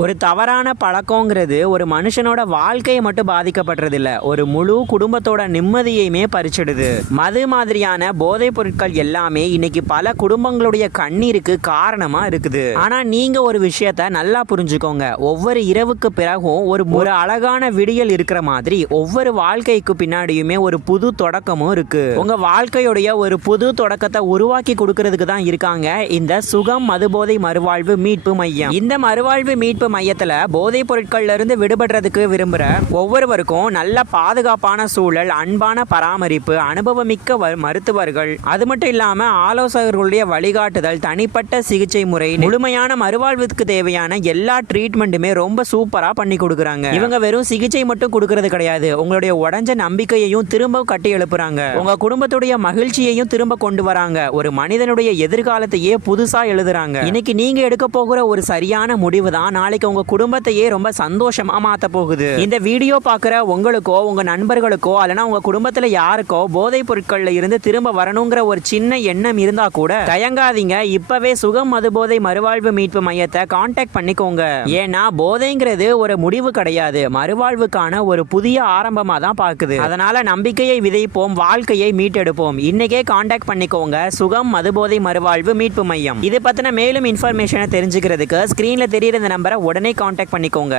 ஒரு தவறான பழக்கங்கிறது ஒரு மனுஷனோட வாழ்க்கையை மட்டும் பாதிக்கப்படுறது இல்ல, ஒரு முழு குடும்பத்தோட நிம்மதியையுமே பறிச்சிடுது. மது மாதிரியான போதைப் பொருட்கள் எல்லாமே இன்னைக்கு பல குடும்பங்களுடைய கண்ணீருக்கு காரணமா இருக்குது. ஆனா நீங்க ஒரு விஷயத்த நல்லா புரிஞ்சுக்கோங்க. ஒவ்வொரு இரவுக்கு பிறகும் ஒரு அழகான விடியல் இருக்கிற மாதிரி ஒவ்வொரு வாழ்க்கைக்கு பின்னாடியுமே ஒரு புது தொடக்கமும் இருக்கு. உங்க வாழ்க்கையுடைய ஒரு புது தொடக்கத்தை உருவாக்கி கொடுக்கறதுக்கு தான் இருக்காங்க இந்த சுகம் மதுபோதை மறுவாழ்வு மீட்பு மையம். இந்த மறுவாழ்வு மீட்பு மையத்துல போதைப் பொருட்கள்ல இருந்து விடுபடுறதுக்கு விரும்புற ஒவ்வொருவருக்கும் நல்ல பாதுகாப்பான சூழல், அன்பான பராமரிப்பு, அனுபவமிக்க மருத்துவர்கள், அது மட்டும் இல்லாம ஆலோசகர்களுடைய வழிகாட்டுதல், தனிப்பட்ட சிகிச்சை முறை, முழுமையான மறுவாழ்வுக்கு தேவையான எல்லா ட்ரீட்மெண்ட்டுமே ரொம்ப சூப்பரா பண்ணி கொடுக்குறாங்க. இவங்க வெறும் சிகிச்சை மட்டும் கொடுக்கறது கிடையாது, உங்களுடைய உடஞ்ச நம்பிக்கையையும் திரும்ப கட்டி எழுப்புறாங்க. உங்க குடும்பத்துடைய மகிழ்ச்சியையும் திரும்ப கொண்டு வராங்க. ஒரு மனிதனுடைய எதிர்காலத்தையே புதுசா எழுதுறாங்க. இன்னைக்கு நீங்க எடுக்க போகிற ஒரு சரியான முடிவு தான் நாளைக்கு உங்க குடும்பத்தையே ரொம்ப சந்தோஷமா மாத்த போகுது. இந்த வீடியோ பார்க்குற உங்களுக்கோ, உங்க நண்பர்களுக்கோ, அல்லனா உங்க குடும்பத்துல யாருக்கோ போதைப் பொருட்கள்ல இருந்து திரும்ப வரணுங்கிற ஒரு சின்ன எண்ணம் இருந்தா கூட தயங்காதீங்க. இப்பவே சுகம் மதுபோதை மறுவாழ்வு மீட்பு மையத்தை கான்டாக்ட் பண்ணிக்கோங்க. ஏன்னா போதைங்கிறது ஒரு முடிவு கிடையாது, மறுவாழ்வுக்கான ஒரு புதிய ஆரம்பமா தான் பார்க்குது. அதனால நம்பிக்கையை விதைப்போம், வாழ்க்கையை மீட்டெடுப்போம். இன்னைக்கே கான்டாக்ட் பண்ணிக்கோங்க சுகம் மதுபோதை மறுவாழ்வு மீட்பு மையம். இது பத்தின மேலும் இன்ஃபர்மேஷனை தெரிஞ்சுக்கிறதுக்கு ஸ்கிரீன்ல தெரியுற இந்த நம்பரை உடனே கான்டாக்ட் பண்ணிக்கோங்க.